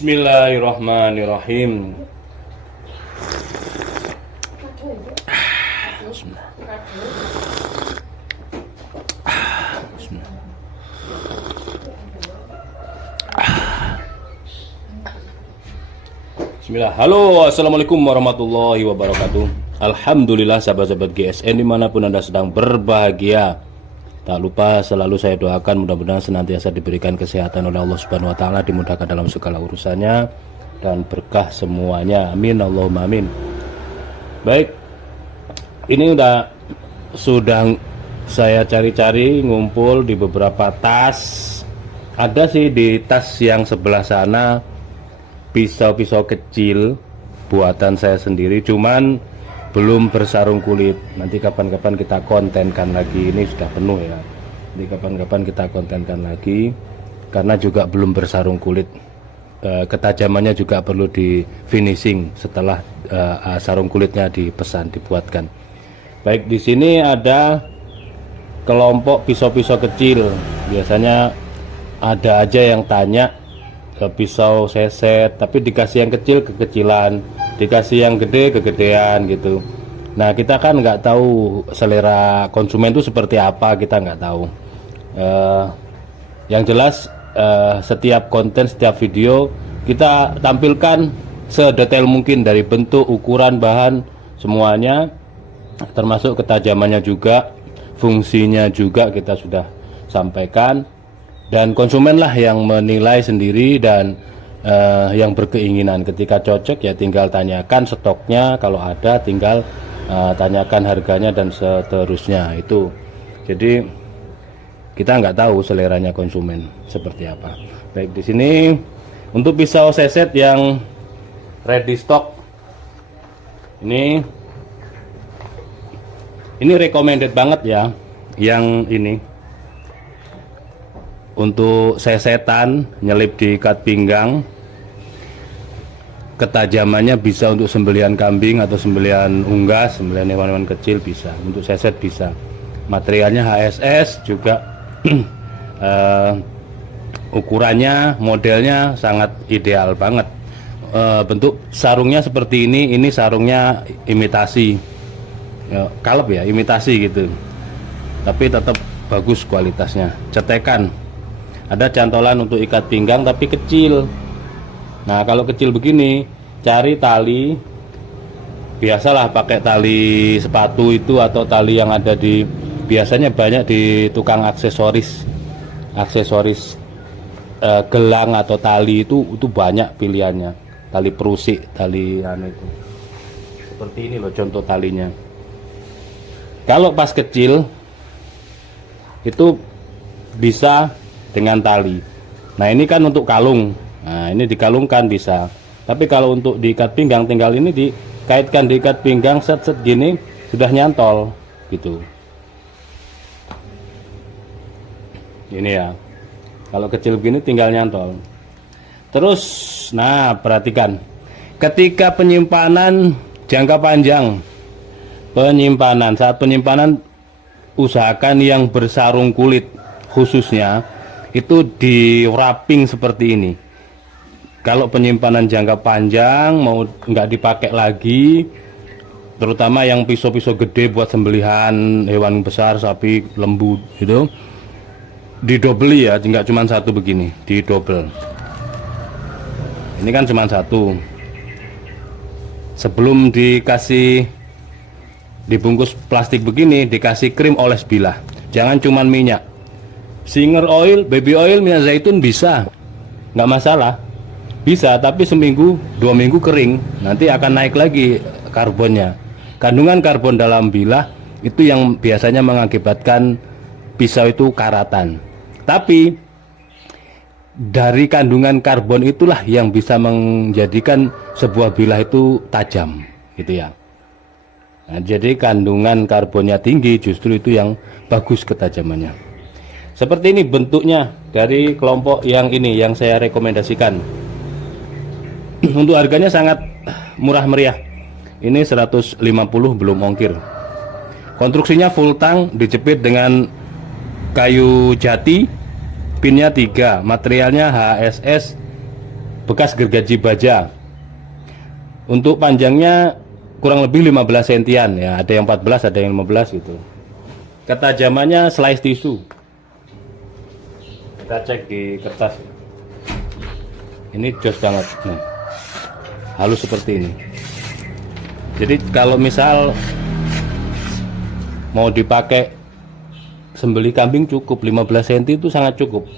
Bismillahirrahmanirrahim. Bismillah. Halo, assalamualaikum warahmatullahi wabarakatuh. Alhamdulillah sahabat-sahabat GSN dimanapun Anda sedang berbahagia. Tak lupa selalu saya doakan mudah-mudahan senantiasa diberikan kesehatan oleh Allah Subhanahu wa taala, dimudahkan dalam segala urusannya dan berkah semuanya. Amin Allahumma amin. Baik. Ini sudah saya cari-cari ngumpul di beberapa tas. Ada sih di tas yang sebelah sana pisau-pisau kecil buatan saya sendiri, cuman belum bersarung kulit. Nanti kapan-kapan kita kontenkan lagi. Ini sudah penuh ya. Nanti kapan-kapan kita kontenkan lagi karena juga belum bersarung kulit. Ketajamannya juga perlu di finishing setelah sarung kulitnya dibuatkan. Baik, di sini ada kelompok pisau-pisau kecil. Biasanya ada aja yang tanya pisau seset, tapi dikasih yang kecil kekecilan, dikasih yang gede kegedean gitu. Nah, kita kan nggak tahu selera konsumen itu seperti apa, kita nggak tahu. Yang jelas setiap konten, setiap video kita tampilkan sedetail mungkin, dari bentuk, ukuran, bahan, semuanya, termasuk ketajamannya juga, fungsinya juga kita sudah sampaikan. Dan konsumenlah yang menilai sendiri dan yang berkeinginan. Ketika cocok ya tinggal tanyakan stoknya, kalau ada tinggal tanyakan harganya dan seterusnya itu. Jadi kita nggak tahu seleranya konsumen seperti apa. Baik, di sini untuk pisau seset yang ready stock ini recommended banget ya, yang ini untuk sesetan nyelip di ikat pinggang. Ketajamannya bisa untuk sembelihan kambing atau sembelihan unggas, sembelihan hewan-hewan kecil bisa. Untuk seset bisa. Materialnya HSS juga. Ukurannya, modelnya sangat ideal banget. Bentuk sarungnya seperti ini sarungnya imitasi. Kalep ya, imitasi gitu. Tapi tetap bagus kualitasnya. Cetekan. Ada cantolan untuk ikat pinggang tapi kecil. Nah, kalau kecil begini, cari tali, biasalah pakai tali sepatu itu atau tali yang ada di, biasanya banyak di tukang aksesoris gelang atau tali itu banyak pilihannya. Tali perusik, tali itu. Seperti ini loh contoh talinya. Kalau pas kecil itu bisa dengan tali. Nah, ini kan untuk kalung. Nah, ini dikalungkan bisa. Tapi kalau untuk diikat pinggang, tinggal ini dikaitkan diikat pinggang, set gini sudah nyantol gitu. Ini ya. Kalau kecil begini tinggal nyantol. Terus, nah perhatikan. Ketika penyimpanan jangka panjang, saat penyimpanan usahakan yang bersarung kulit khususnya itu di wrapping seperti ini. Kalau penyimpanan jangka panjang mau nggak dipakai lagi, terutama yang pisau-pisau gede buat sembelihan hewan besar, sapi, lembu gitu, didobeli ya, nggak cuma satu begini, didobel. Ini kan cuma satu. Sebelum dibungkus plastik begini, dikasih krim oles bilah. Jangan cuma minyak. Singer oil, baby oil, minyak zaitun bisa, nggak masalah, bisa. Tapi seminggu, 2 minggu kering, nanti akan naik lagi karbonnya. Kandungan karbon dalam bilah itu yang biasanya mengakibatkan pisau itu karatan. Tapi dari kandungan karbon itulah yang bisa menjadikan sebuah bilah itu tajam, gitu ya. Nah, jadi kandungan karbonnya tinggi, justru itu yang bagus ketajamannya. Seperti ini bentuknya dari kelompok yang ini yang saya rekomendasikan. Untuk harganya sangat murah meriah. Ini 150 belum ongkir. Konstruksinya full tang, dijepit dengan kayu jati, pinnya 3, materialnya HSS bekas gergaji baja. Untuk panjangnya kurang lebih 15 sentian ya, ada yang 14 ada yang 15 gitu. Ketajamannya slice tisu. Kita cek di kertas. Ini jos banget. Nah, halus seperti ini. Jadi kalau misal mau dipakai sembelih kambing cukup 15 cm itu sangat cukup.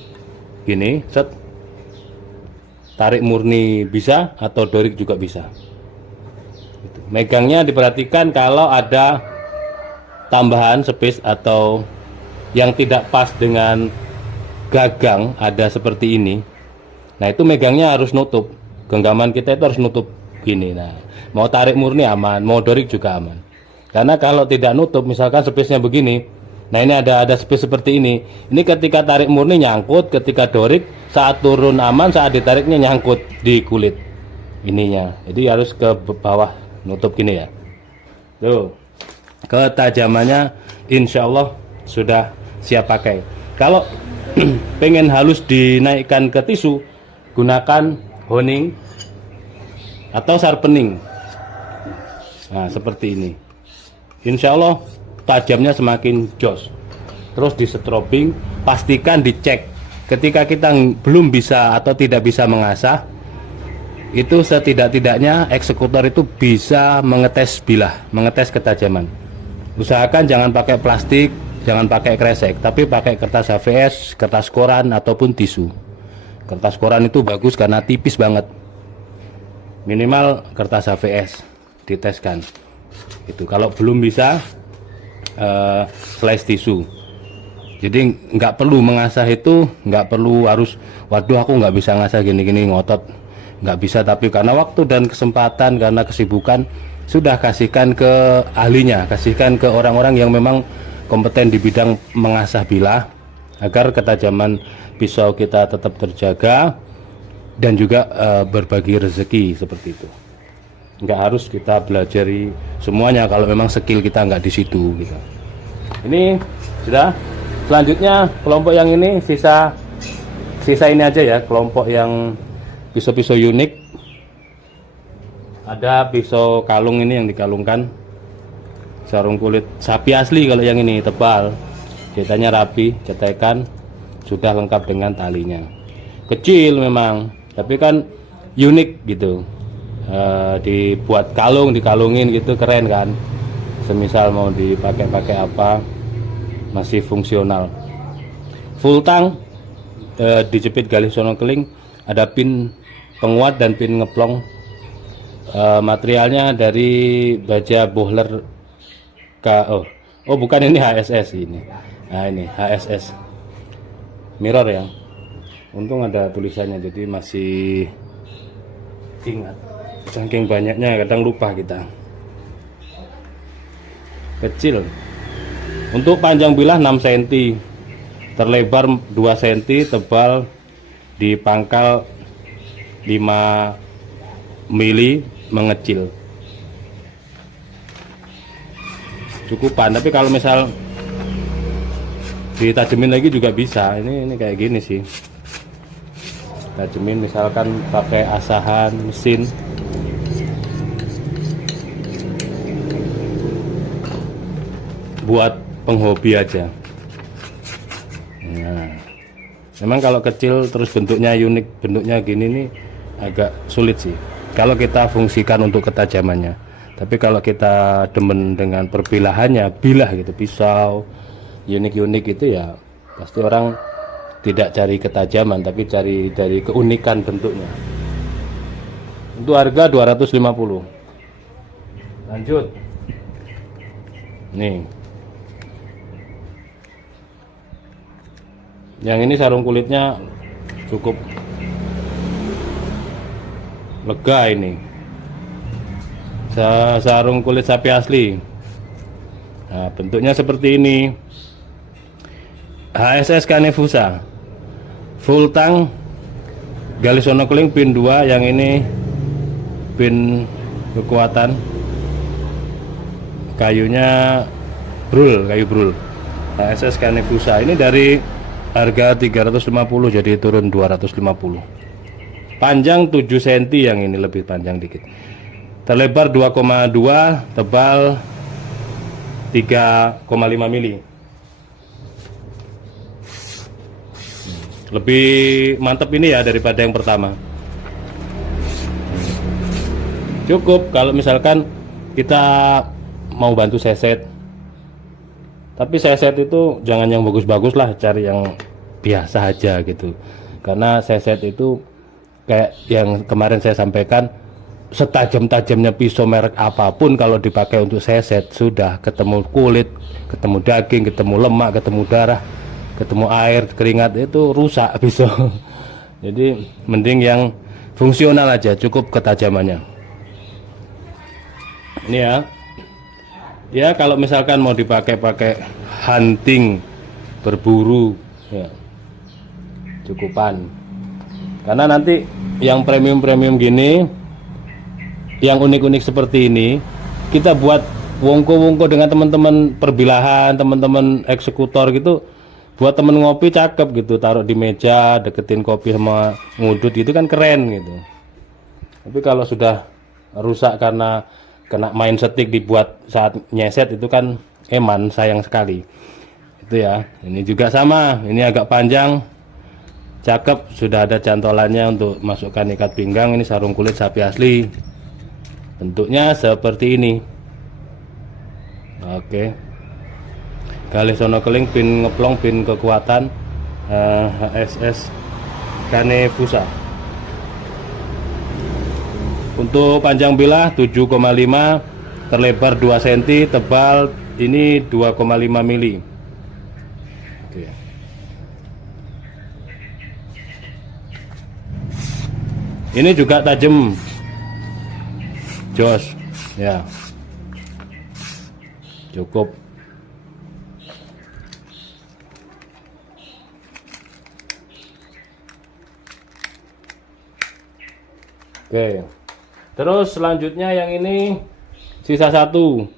Gini, set. Tarik murni bisa atau dorik juga bisa. Megangnya diperhatikan kalau ada tambahan space atau yang tidak pas dengan gagang ada seperti ini. Nah, itu megangnya harus nutup. Genggaman kita itu harus nutup gini. Nah, mau tarik murni aman, mau dorik juga aman. Karena kalau tidak nutup, misalkan space-nya begini, nah ini ada space seperti ini. Ini ketika tarik murni nyangkut, ketika dorik saat turun aman, saat ditariknya nyangkut di kulit ininya. Jadi harus ke bawah nutup gini ya. Tuh. Ketajamannya insya Allah sudah siap pakai. Kalau pengen halus dinaikkan ke tisu, gunakan honing atau sharpening. Nah, seperti ini. Insya Allah tajamnya semakin jos. Terus di strobing, pastikan dicek. Ketika kita belum bisa atau tidak bisa mengasah, itu setidak-tidaknya eksekutor itu bisa mengetes bilah, mengetes ketajaman. Usahakan jangan pakai plastik, jangan pakai kresek, tapi pakai kertas HVS, kertas koran ataupun tisu. Kertas koran itu bagus karena tipis banget. Minimal kertas HVS diteskan. Itu kalau belum bisa slice tisu. Jadi nggak perlu mengasah itu, nggak perlu harus waduh aku nggak bisa ngasah gini-gini ngotot, nggak bisa. Tapi karena waktu dan kesempatan, karena kesibukan, sudah kasihkan ke ahlinya, kasihkan ke orang-orang yang memang kompeten di bidang mengasah bilah agar ketajaman pisau kita tetap terjaga dan juga berbagi rezeki seperti itu. Nggak harus kita belajari semuanya kalau memang skill kita nggak di situ gitu. Ini sudah. Selanjutnya kelompok yang ini sisa ini aja ya, kelompok yang pisau-pisau unik. Ada pisau kalung ini yang dikalungkan, sarung kulit sapi asli. Kalau yang ini tebal, jahitannya rapi, cetekan, sudah lengkap dengan talinya. Kecil memang, tapi kan unik gitu. Dibuat kalung, dikalungin gitu, keren kan. Semisal mau dipakai apa, masih fungsional. Full tang, dijepit galih sono keling, ada pin penguat dan pin ngeplong. Materialnya dari baja bohler bukan, ini HSS ini. Nah, ini HSS mirror ya. Untung ada tulisannya, jadi masih ingat. Saking banyaknya kadang lupa kita. Kecil. Untuk panjang bilah 6 cm, terlebar 2 cm, tebal di pangkal 5 mili, mengecil. Cukupan, tapi kalau misal ditajemin lagi juga bisa. Ini kayak gini sih. Tajemin misalkan pakai asahan mesin. Buat penghobi aja. Nah, memang kalau kecil terus bentuknya unik, bentuknya gini nih agak sulit sih kalau kita fungsikan untuk ketajamannya. Tapi kalau kita demen dengan perbilahannya, bilah gitu, pisau unik-unik itu ya pasti orang tidak cari ketajaman tapi cari dari keunikan bentuknya. Untuk harga 250. Lanjut. Nih. Yang ini sarung kulitnya cukup lega ini. Sarung kulit sapi asli. Nah, bentuknya seperti ini. HSS Kanefusa. Full tang galis sono keling pin 2, yang ini pin kekuatan. Kayunya kayu brul. HSS Kanefusa ini dari harga 350 jadi turun 250. panjang 7 cm, yang ini lebih panjang dikit. Terlebar 2,2, tebal 3,5 mili. Lebih mantap ini ya daripada yang pertama. Cukup kalau misalkan kita mau bantu seset. Tapi seset itu jangan yang bagus-bagus lah, cari yang biasa aja gitu. Karena seset itu kayak yang kemarin saya sampaikan, setajam-tajamnya pisau merek apapun kalau dipakai untuk seset, sudah ketemu kulit, ketemu daging, ketemu lemak, ketemu darah, ketemu air, keringat, itu rusak pisau. Jadi mending yang fungsional aja, cukup ketajamannya. Ini ya kalau misalkan mau dipakai hunting, berburu ya, cukupan. Karena nanti yang premium gini, yang unik-unik seperti ini, kita buat wongko-wongko dengan teman-teman perbilahan, teman-teman eksekutor gitu, buat temen ngopi cakep gitu, taruh di meja, deketin kopi sama ngudut gitu kan keren gitu. Tapi kalau sudah rusak karena kena main setik dibuat saat nyeset, itu kan eman, sayang sekali. Itu ya. Ini juga sama, ini agak panjang, cakep, sudah ada cantolannya untuk masukkan ikat pinggang. Ini sarung kulit sapi asli. Bentuknya seperti ini. Oke. Galih sono keling, pin ngeplong, pin kekuatan, HSS Kanefusa. Untuk panjang bilah 7,5, terlebar 2 cm, tebal ini 2,5 mili. Oke. Ini juga tajam. Jos ya, cukup. Oke, terus selanjutnya yang ini sisa satu,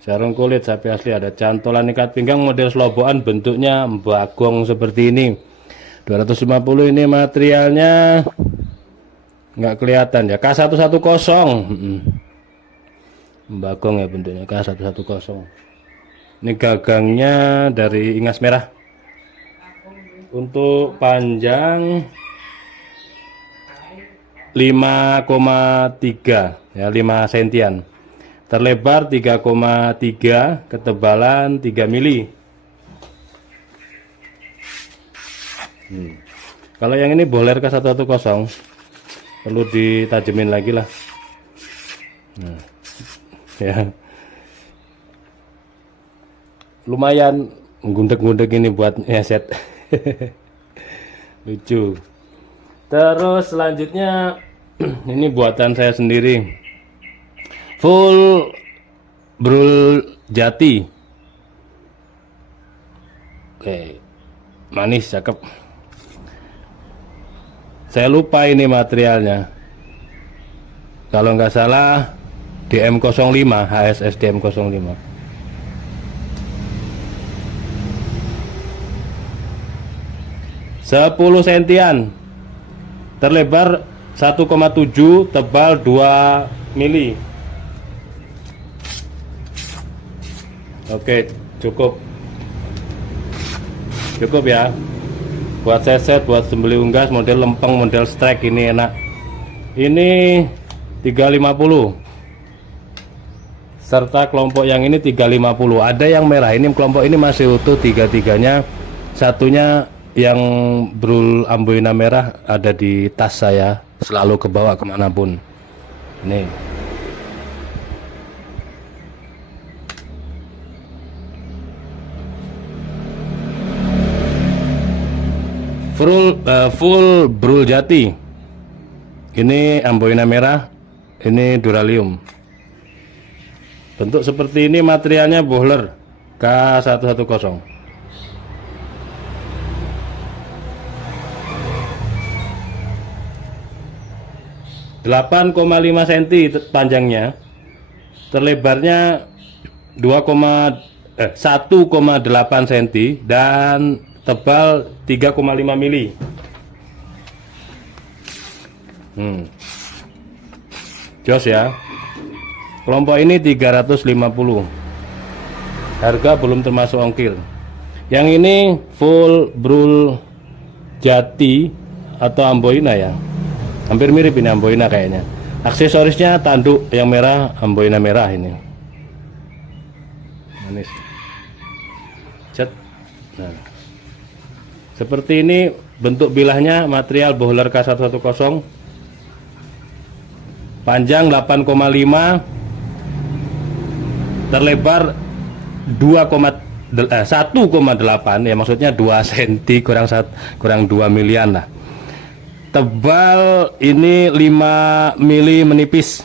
sarung kulit sapi asli, ada cantolan ikat pinggang model selobokan, bentuknya bagong seperti ini. 250 ini materialnya, nggak kelihatan ya, K110. Bagong ya bentuknya, K110. Ini gagangnya dari ingas merah. Untuk panjang 5,3 ya, 5 sentian. Terlebar 3,3, ketebalan 3 mili. Kalau yang ini boler K110, perlu ditajemin lagi lah. Nah, ya lumayan gundek-gundek ini buat nyeset. Lucu. Terus selanjutnya ini buatan saya sendiri, full brul jati. Oke, manis, cakep. Saya lupa ini materialnya, kalau nggak salah DM05, HSS DM05. Sepuluh sentian, terlebar 1,7, tebal 2 mili. Oke, cukup ya. Buat seset, buat sembeli unggas, model lempeng, model strike, ini enak. Ini 350. Serta kelompok yang ini 350. Ada yang merah, ini kelompok ini masih utuh tiga-tiganya. Satunya yang brul amboina merah ada di tas saya, selalu kebawa kemanapun. Nih. Full brul jati. Ini amboina merah, ini duralium. Bentuk seperti ini, materialnya bohler K110. Delapan 8,5 cm panjangnya, terlebarnya 1,8 cm dan tebal 3,5 mili. Jos ya. Kelompok ini 350. Harga belum termasuk ongkir. Yang ini full brul jati atau amboina ya. Hampir mirip ini amboina kayaknya. Aksesorisnya tanduk yang merah, amboina merah ini. Manis. Cet. Nah. Seperti ini bentuk bilahnya, material Bohler K110. Panjang 8,5, terlebar 1,8 ya, maksudnya 2 cm kurang 2 milian lah. Tebal ini 5 mili menipis.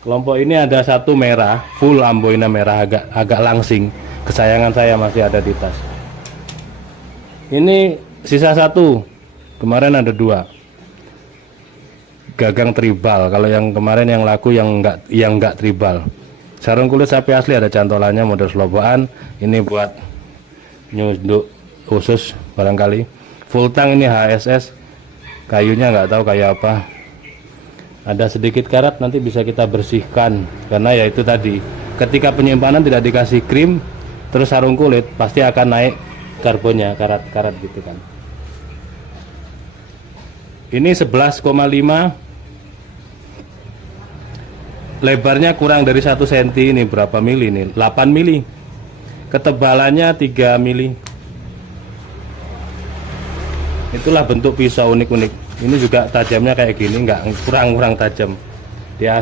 Kelompok ini ada satu merah, full amboina merah, agak langsing. Kesayangan saya masih ada di tas. Ini sisa satu. Kemarin ada 2. Gagang tribal. Kalau yang kemarin yang laku yang enggak tribal. Sarung kulit sapi asli, ada cantolannya, model selobokan. Ini buat nyunduk khusus barangkali. Full tang ini HSS. Kayunya nggak tahu kayak apa. Ada sedikit karat, nanti bisa kita bersihkan karena ya itu tadi, ketika penyimpanan tidak dikasih krim terus sarung kulit pasti akan naik karbonnya, karat-karat gitu kan. Ini 11,5, lebarnya kurang dari 1 cm. Ini berapa mili ini? 8 mili. Ketebalannya 3 mili. Itulah bentuk pisau unik-unik. Ini juga tajamnya kayak gini, kurang tajam. Dia